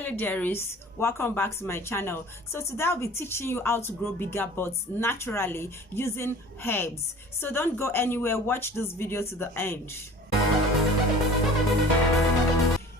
Hello dearies, welcome back to my channel. So today I'll be teaching you how to grow bigger butts naturally using herbs. So don't go anywhere, watch this video to the end.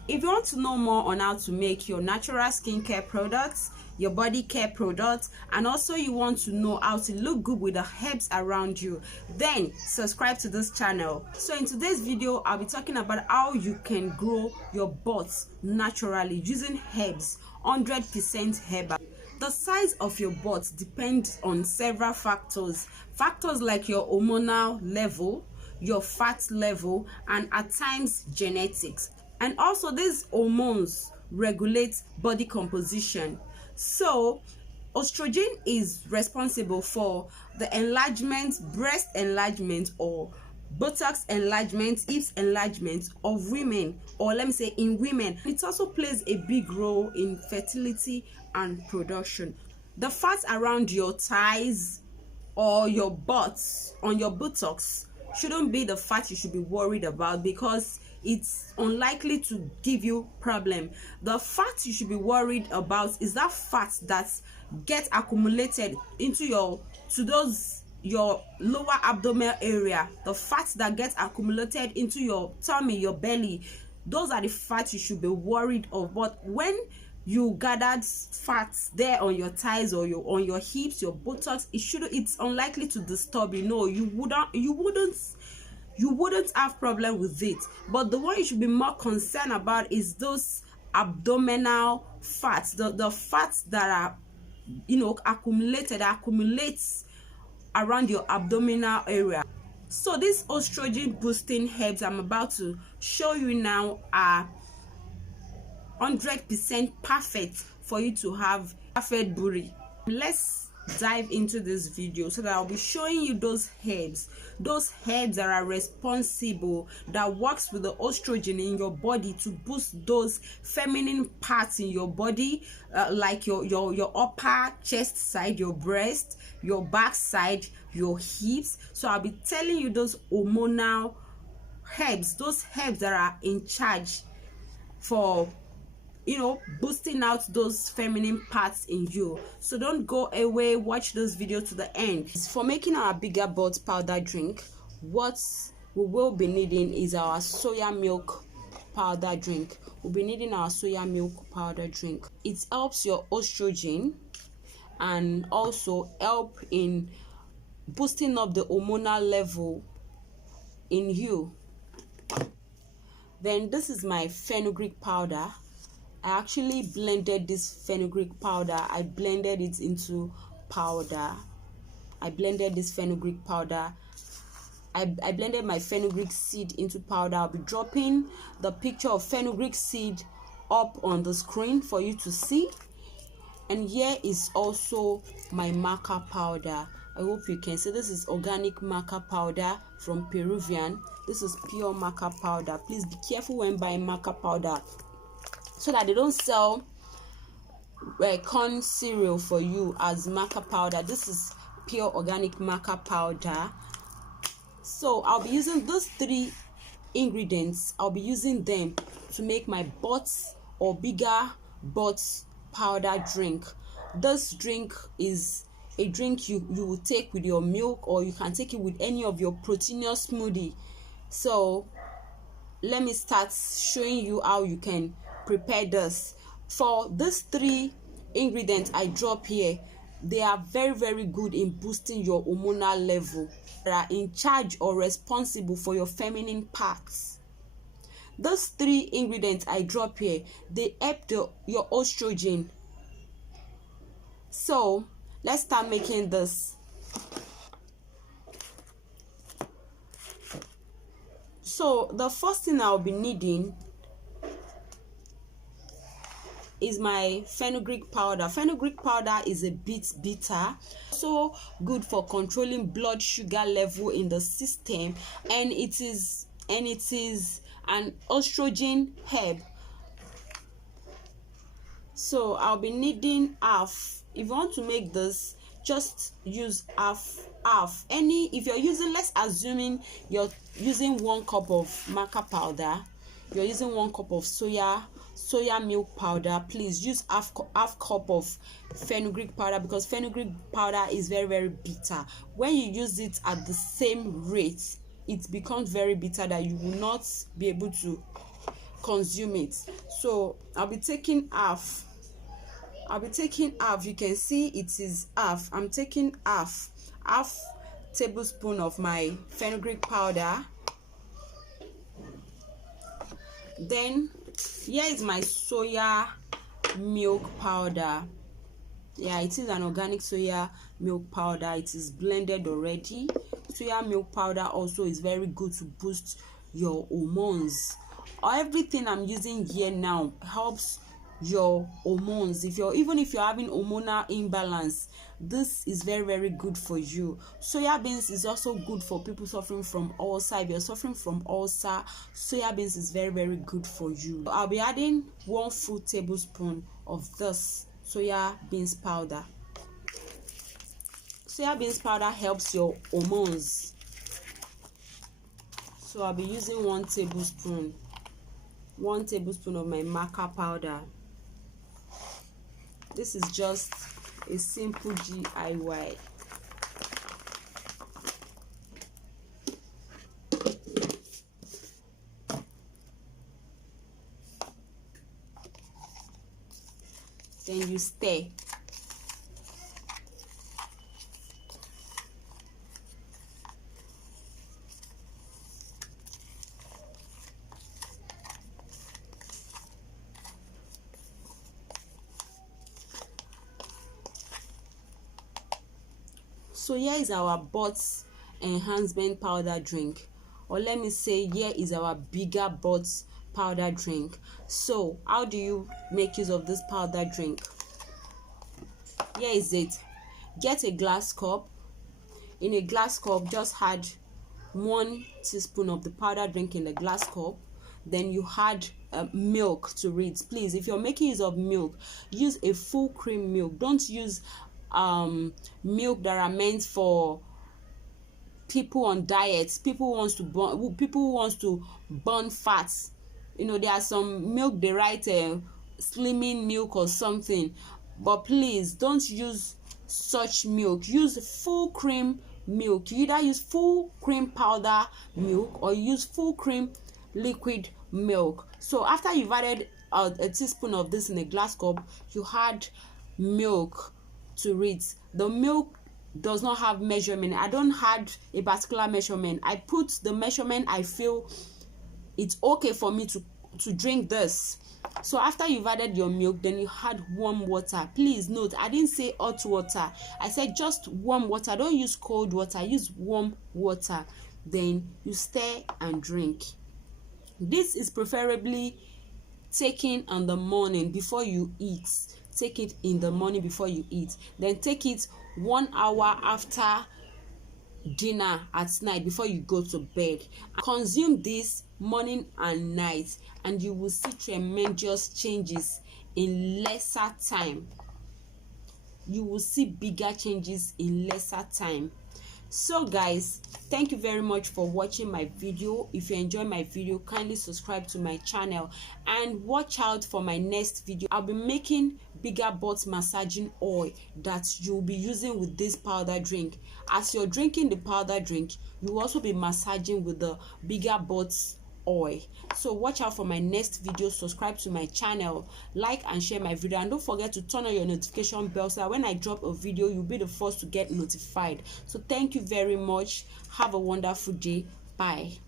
If you want to know more on how to make your natural skincare products, your body care products, and also you want to know how to look good with the herbs around you, then subscribe to this channel. So in today's video, I'll be talking about how you can grow your butts naturally using herbs, 100% herbal. The size of your butt depends on several factors. Factors like your hormonal level, your fat level, and at times genetics. And also these hormones regulate body composition. So estrogen is responsible for the enlargement, breast enlargement, or buttocks enlargement, hips enlargement of women, or let me say in women. It also plays a big role in fertility and production. The fat around your thighs or your butts, on your buttocks, shouldn't be the fat you should be worried about because it's unlikely to give you problem. The fat you should be worried about is that fat that gets accumulated into your lower abdominal area, the fat that gets accumulated into your tummy, your belly. Those are the fats you should be worried of. But when you gathered fats there on your thighs or on your hips, your buttocks, it's unlikely to disturb you. No, you wouldn't have problem with it. But the one you should be more concerned about is those abdominal fats, the fats that are accumulates around your abdominal area. So these estrogen boosting herbs I'm about to show you now are 100% perfect for you to have perfect booty. Let's dive into this video so that I'll be showing you those herbs that are responsible, that works with the estrogen in your body to boost those feminine parts in your body, like your upper chest side, your breast, your back side, your hips. So I'll be telling you those hormonal herbs, those herbs that are in charge for boosting out those feminine parts in you. So don't go away, watch this video to the end. For making our bigger butt powder drink, what we will be needing is our soya milk powder drink. We'll be needing our soya milk powder drink. It helps your estrogen and also help in boosting up the hormonal level in you. Then this is my fenugreek powder. I actually blended this fenugreek powder. I blended it into powder. I blended this fenugreek powder. I blended my fenugreek seed into powder. I'll be dropping the picture of fenugreek seed up on the screen for you to see. And here is also my maca powder. I hope you can see. This is organic maca powder from Peruvian. This is pure maca powder. Please be careful when buying maca powder, so that they don't sell corn cereal for you as maca powder. This is pure organic maca powder. So I'll be using those three ingredients. I'll be using them to make my butts or bigger butts powder drink. This drink is a drink you will take with your milk, or you can take it with any of your proteinous smoothie. So let me start showing you how you can prepare this. For these three ingredients I drop here, they are very, very good in boosting your hormonal level. They are in charge or responsible for your feminine parts. Those three ingredients I drop here, they help your estrogen. So let's start making this. So the first thing I'll be needing is my fenugreek powder. Fenugreek powder is a bit bitter, so good for controlling blood sugar level in the system, and it is an estrogen herb. So I'll be needing half. If you want to make this, just use half. If you're using, let's assuming you're using 1 cup of maca powder, you're using 1 cup of soya soya milk powder. Please use half cup of fenugreek powder, because fenugreek powder is very, very bitter. When you use it at the same rate, it becomes very bitter that you will not be able to consume it. So I'll be taking half. You can see it is half. I'm taking half tablespoon of my fenugreek powder. Then here is my soya milk powder. Yeah, it is an organic soya milk powder. It is blended already. Soya milk powder also is very good to boost your hormones. Everything I'm using here now helps your hormones. Even if you're having hormonal imbalance, this is very, very good for you. Soya beans is also good for people suffering from ulcer. If you're suffering from ulcer, soya beans is very, very good for you. I'll be adding 1 full tablespoon of this soya beans powder. Soya beans powder helps your hormones, so I'll be using 1 tablespoon of my maca powder. This is just a simple DIY. Then you stir. So here is our butt enhancement powder drink, or let me say here is our bigger butt powder drink. So how do you make use of this powder drink? Here is it. Get a glass cup. In a glass cup, just add 1 teaspoon of the powder drink in the glass cup. Then you add milk to it. Please, if you're making use of milk, use a full cream milk. Don't use milk that are meant for people on diets, people who wants to burn fats. There are some milk they write slimming milk or something, but please don't use such milk. Use full cream milk. You either use full cream powder milk or use full cream liquid milk. So after you've added a teaspoon of this in a glass cup, you add milk to it. The milk does not have measurement. I don't add a particular measurement. I put the measurement I feel it's okay for me to drink this. So after you've added your milk, then you add warm water. Please note, I didn't say hot water. I said just warm water. Don't use cold water. Use warm water. Then you stir and drink. This is preferably taken in the morning before you eat. Take it in the morning before you eat. Then take it 1 hour after dinner at night before you go to bed. Consume this morning and night, and you will see tremendous changes in lesser time. You will see bigger changes in lesser time. So guys, thank you very much for watching my video. If you enjoy my video, kindly subscribe to my channel and watch out for my next video. I'll be making bigger butt massaging oil that you'll be using with this powder drink. As you're drinking the powder drink, you will also be massaging with the bigger butt oil. So watch out for my next video. Subscribe to my channel, like and share my video, and don't forget to turn on your notification bell so that when I drop a video, you'll be the first to get notified. So thank you very much. Have a wonderful day. Bye.